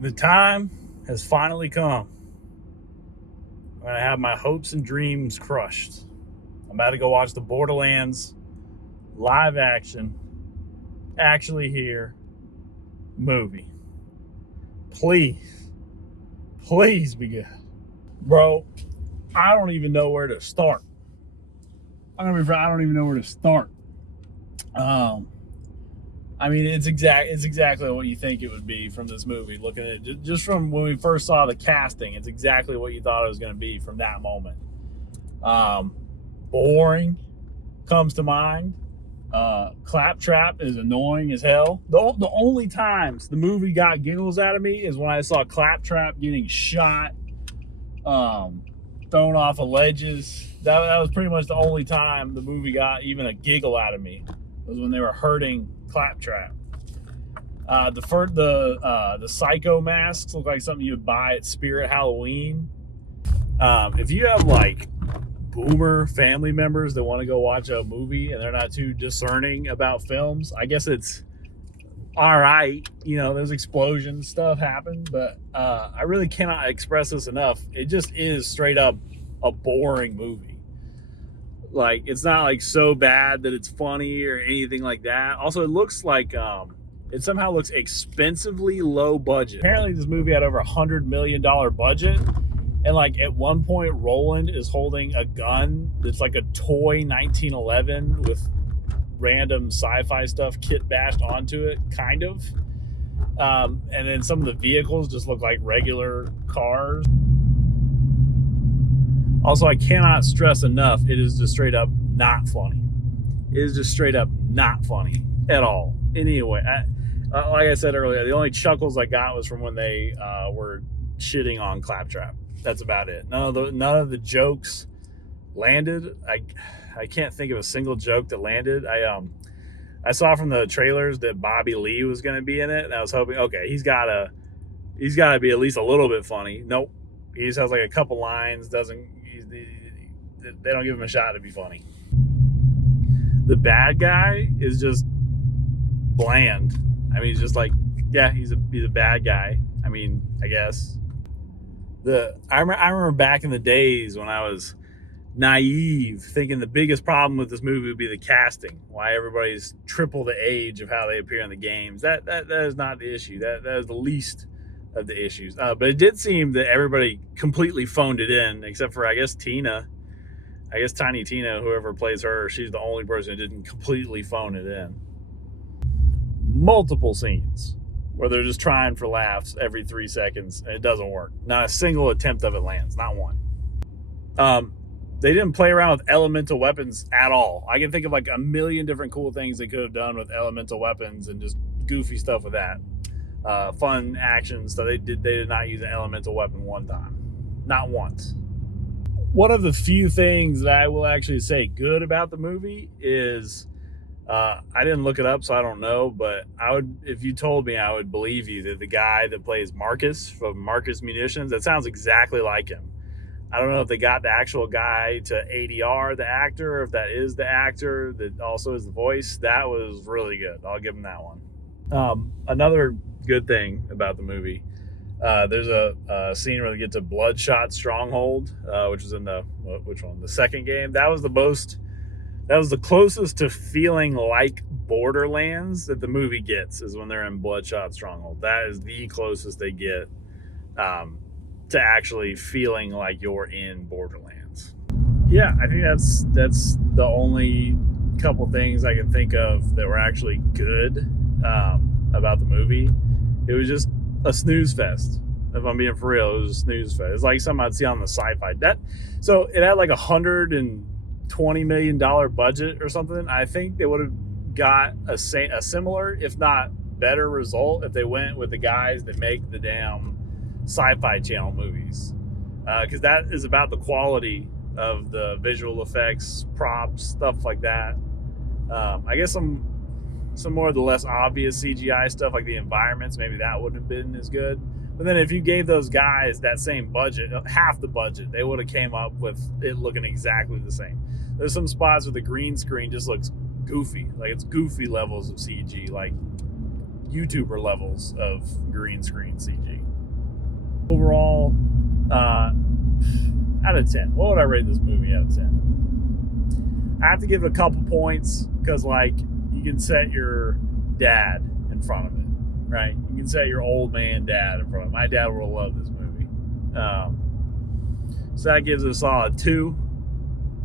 The time has finally come when I have my hopes and dreams crushed. I'm about to go watch the Borderlands live action, actually here movie. Please, please be good. Bro, I don't even know where to start. I don't even know where to start. Um, I mean, it's exactly what you think it would be from this movie. Looking at it, just from when we first saw the casting, it's exactly what you thought it was going to be from that moment. Um, Boring comes to mind. Claptrap is annoying as hell. The only times the movie got giggles out of me is when I saw Claptrap getting shot, thrown off of ledges. That was pretty much the only time the movie got even a giggle out of me, was when they were hurting Claptrap. The psycho masks look like something you would buy at Spirit Halloween. If you have like boomer family members that want to go watch a movie and they're not too discerning about films, I guess it's all right. You know, there's explosions, stuff happen, but I really cannot express this enough. It just is straight up a boring movie. Like, it's not like so bad that it's funny or anything like that. Also, it looks like it somehow looks expensively low budget. Apparently this movie had over $100 million budget, and like at one point Roland is holding a gun that's like a toy 1911 with random sci-fi stuff kit bashed onto it, kind of. And then some of the vehicles just look like regular cars. Also, I cannot stress enough, it is just straight up not funny. It is just straight up not funny at all. Anyway, like I said earlier, the only chuckles I got was from when they were shitting on Claptrap. That's about it. None of the jokes landed. I can't think of a single joke that landed. I saw from the trailers that Bobby Lee was going to be in it, and I was hoping, okay, he's got to be at least a little bit funny. Nope, he just has like a couple lines. They don't give him a shot to be funny. The bad guy is just bland. I mean, he's just like, yeah, he's a bad guy. I mean, I guess. I remember back in the days when I was naive, thinking the biggest problem with this movie would be the casting. Why everybody's triple the age of how they appear in the games. That is not the issue. That is the least of the issues. But it did seem that everybody completely phoned it in, except for, I guess, Tina. I guess Tiny Tina, whoever plays her, she's the only person who didn't completely phone it in. Multiple scenes where they're just trying for laughs every 3 seconds, and it doesn't work. Not a single attempt of it lands. Not one. They didn't play around with elemental weapons at all. I can think of like a million different cool things they could have done with elemental weapons and just goofy stuff with that. Fun action stuff. They did not use an elemental weapon one time. Not once. One of the few things that I will actually say good about the movie is, I didn't look it up, so I don't know, but if you told me, I would believe you that the guy that plays Marcus from Marcus Munitions, that sounds exactly like him. I don't know if they got the actual guy to ADR the actor, or if that is the actor that also is the voice. That was really good. I'll give him that one. Another good thing about the movie, there's a scene where they get to Bloodshot Stronghold, which is in which one? The second game. That was the closest to feeling like Borderlands that the movie gets, is when they're in Bloodshot Stronghold. That is the closest they get to actually feeling like you're in Borderlands. Yeah, I think that's the only couple things I can think of that were actually good about the movie. It was just a snooze fest. If I'm being for real, it was a snooze fest. It's like something I'd see on the sci-fi. So it had like $120 million budget or something. I think they would have got a similar, if not better, result if they went with the guys that make the damn Sci-Fi Channel movies, because that is about the quality of the visual effects, props, stuff like that. I guess some more of the less obvious CGI stuff, like the environments, maybe that wouldn't have been as good. But then if you gave those guys that same budget, half the budget, they would have came up with it looking exactly the same. There's some spots where the green screen just looks goofy, like it's goofy levels of CG, like YouTuber levels of green screen CG. Overall, out of 10, what would I rate this movie out of 10? I have to give it a couple points because, like, you can set your dad in front of it, right? You can set your old man dad in front of it. My dad will love this movie. So that gives it a solid 2.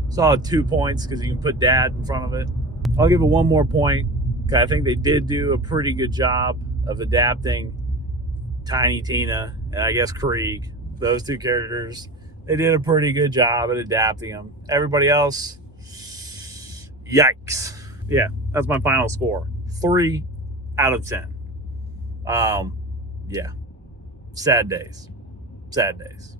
Solid 2 points because you can put dad in front of it. I'll give it one more point because I think they did do a pretty good job of adapting Tiny Tina and I guess Krieg, those two characters. They did a pretty good job at adapting them. Everybody else, yikes. Yeah, that's my final score. 3 out of 10. Yeah. Sad days. Sad days.